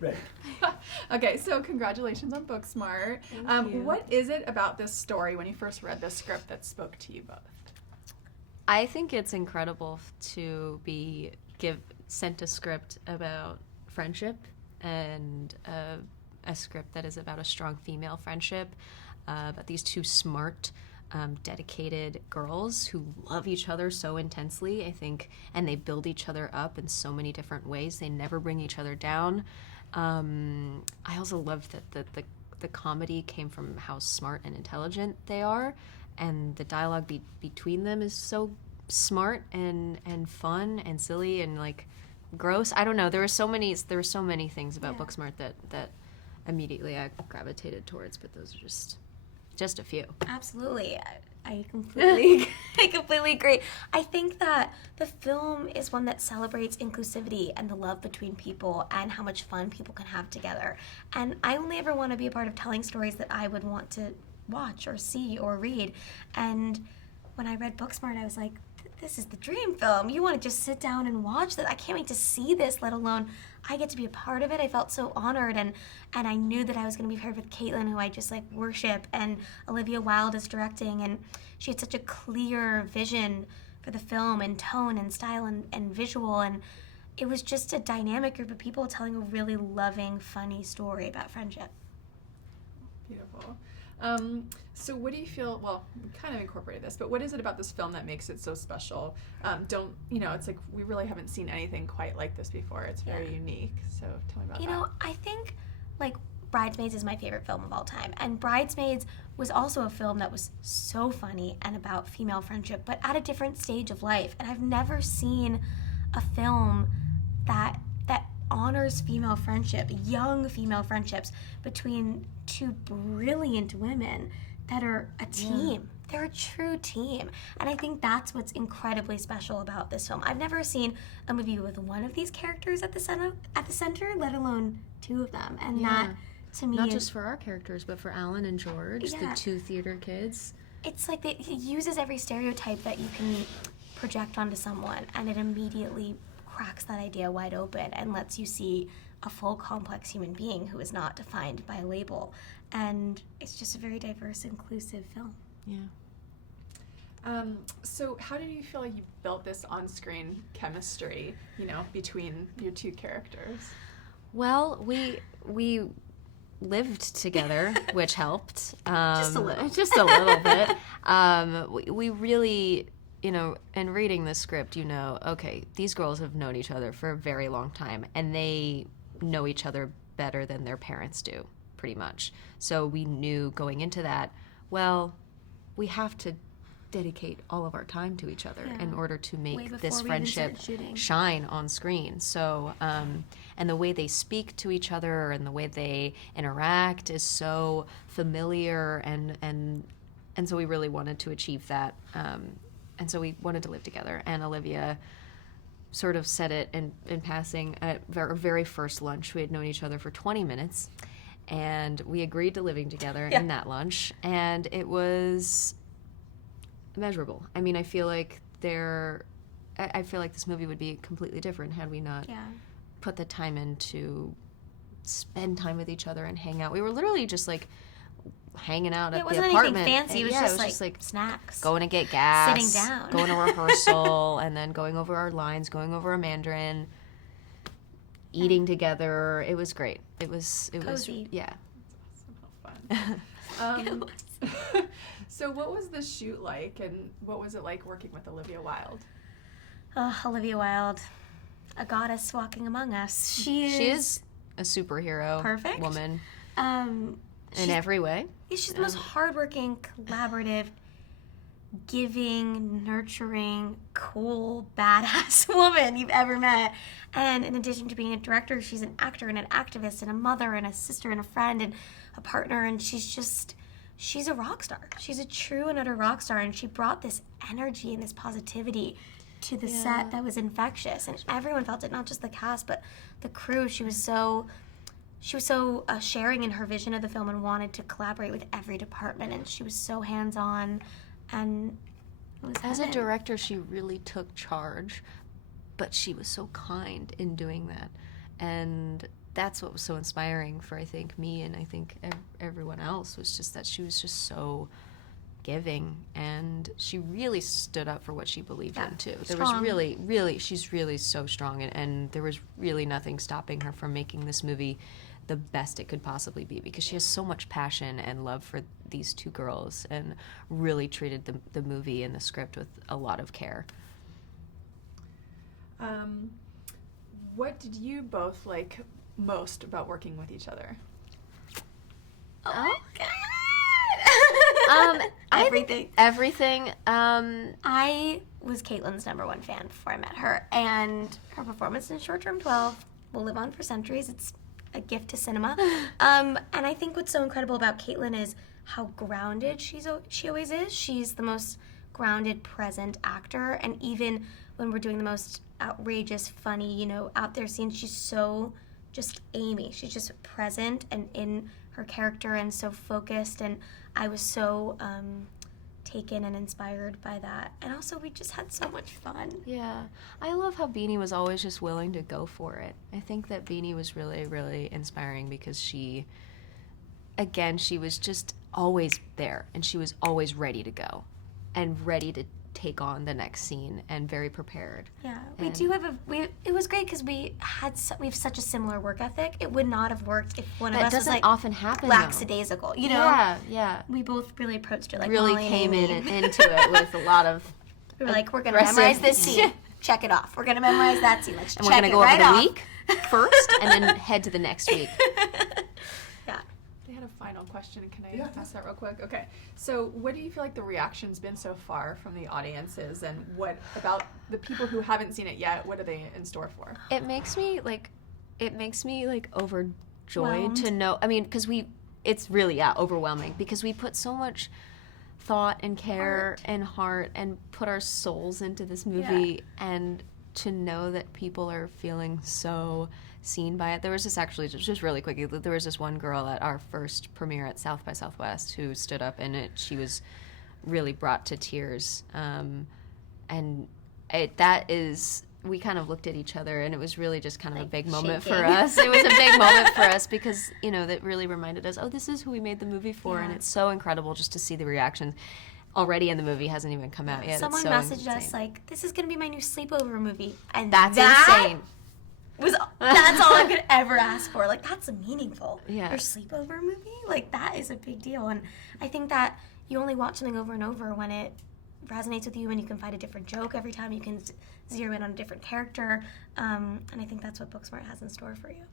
Right. Okay, so congratulations on Booksmart. Thank you. What is it about this story when you first read this script that spoke to you both? I think it's incredible to be sent a script about friendship and a script that is about a strong female friendship, about these two smart, dedicated girls who love each other so intensely, I think, and they build each other up in so many different ways. They never bring each other down. I also love that the comedy came from how smart and intelligent they are, and the dialogue between them is so smart and fun and silly and like gross. I don't know. There were so many things about Booksmart that immediately I gravitated towards, but those are just a few. Absolutely. I completely agree. I think that the film is one that celebrates inclusivity and the love between people and how much fun people can have together. And I only ever want to be a part of telling stories that I would want to watch or see or read. And when I read Booksmart, I was like, this is the dream film. You want to just sit down and watch that. I can't wait to see this, let alone I get to be a part of it. I felt so honored, and I knew that I was going to be paired with Kaitlyn, who I just like worship, and Olivia Wilde is directing, and she had such a clear vision for the film and tone and style and visual, and it was just a dynamic group of people telling a really loving, funny story about friendship. Beautiful. So what do you feel, well, we kind of incorporated this, but what is it about this film that makes it so special? It's like we really haven't seen anything quite like this before. It's very unique. So tell me about that. I think like Bridesmaids is my favorite film of all time. And Bridesmaids was also a film that was so funny and about female friendship, but at a different stage of life. And I've never seen a film that honors female friendship, young female friendships between two brilliant women that are a team. Yeah. They're a true team. And I think that's what's incredibly special about this film. I've never seen a movie with one of these characters at the center, let alone two of them. And that, to me, not just for our characters, but for Alan and George, the two theater kids. It's like it uses every stereotype that you can project onto someone, and it immediately cracks that idea wide open and lets you see a full, complex human being who is not defined by a label. And it's just a very diverse, inclusive film. Yeah. So how did you feel like you built this on-screen chemistry, between your two characters? Well, we lived together, which helped. Just a little. Just a little bit. We really, in reading the script, okay, these girls have known each other for a very long time, and they know each other better than their parents do, pretty much. So we knew going into that, well, we have to dedicate all of our time to each other in order to make this friendship shine on screen. So, and the way they speak to each other and the way they interact is so familiar, and so we really wanted to achieve that. And so we wanted to live together. And Olivia sort of said it in passing at our very first lunch. We had known each other for 20 minutes, and we agreed to living together in that lunch, and it was measurable. I mean, I feel like this movie would be completely different had we not put the time in to spend time with each other and hang out. We were literally just like hanging out at the apartment. It wasn't anything fancy. It was just like snacks. Going to get gas. Sitting down. Going to rehearsal, and then going over our lines, going over a Mandarin, eating together. It was great. It was cozy. Yeah. That's awesome. How fun. So what was the shoot like, and what was it like working with Olivia Wilde? Olivia Wilde, a goddess walking among us. She is a superhero woman. In every way. She's the most hardworking, collaborative, giving, nurturing, cool, badass woman you've ever met. And in addition to being a director, she's an actor and an activist and a mother and a sister and a friend and a partner. And she's a rock star. She's a true and utter rock star. And she brought this energy and this positivity to the set that was infectious. And everyone felt it, not just the cast, but the crew. She was so sharing in her vision of the film and wanted to collaborate with every department, and she was so hands-on, and it was as a director, she really took charge, but she was so kind in doing that, and that's what was so inspiring for, I think, me and I think everyone else, was just that she was just so giving, and she really stood up for what she believed in too. There was really, she's really so strong, and there was really nothing stopping her from making this movie the best it could possibly be, because she has so much passion and love for these two girls, and really treated the movie and the script with a lot of care. What did you both like most about working with each other? Oh God. Everything. I was Kaitlyn's #1 fan before I met her, and her performance in Short Term 12 will live on for centuries. It's a gift to cinema. And I think what's so incredible about Kaitlyn is how grounded she always is. She's the most grounded, present actor, and even when we're doing the most outrageous, funny, out there scenes, she's so just Amy. She's just present and in her character and so focused, and I was so taken and inspired by that. And also, we just had so much fun. Yeah. I love how Beanie was always just willing to go for it. I think that Beanie was really, really inspiring, because she was just always there, and she was always ready to go and ready to take on the next scene, and very prepared. Yeah, we do have it was great because we have such a similar work ethic. It would not have worked if one of us was like often happen, lackadaisical, Yeah. We both really approached it like really Molly came and into it with a lot of we were like, we're gonna memorize this scene. Check it off. We're gonna memorize that scene. Let's and check we're gonna it go right over the off. week first, and then head to the next week. Yeah. I had a final question. Can I ask that real quick? Okay. So what do you feel like the reaction's been so far from the audiences, and what about the people who haven't seen it yet? What are they in store for? It makes me overjoyed Whelmed. to know. I mean, because it's really overwhelming, because we put so much thought and care and heart and put our souls into this movie, and to know that people are feeling so seen by it. There was this actually, just really quickly, there was this one girl at our first premiere at South by Southwest who stood up, and she was really brought to tears. We kind of looked at each other, and it was really just kind of a big moment for us. It was a big moment for us, because, that really reminded us, this is who we made the movie for, and it's so incredible just to see the reactions. Already in the movie, hasn't even come out yet. Someone messaged us like, "This is gonna be my new sleepover movie," and that's insane. That's all I could ever ask for. Like, that's meaningful. Yeah. Your sleepover movie? Like, that is a big deal. And I think that you only watch something over and over when it resonates with you, and you can find a different joke every time. You can zero in on a different character. And I think that's what Booksmart has in store for you.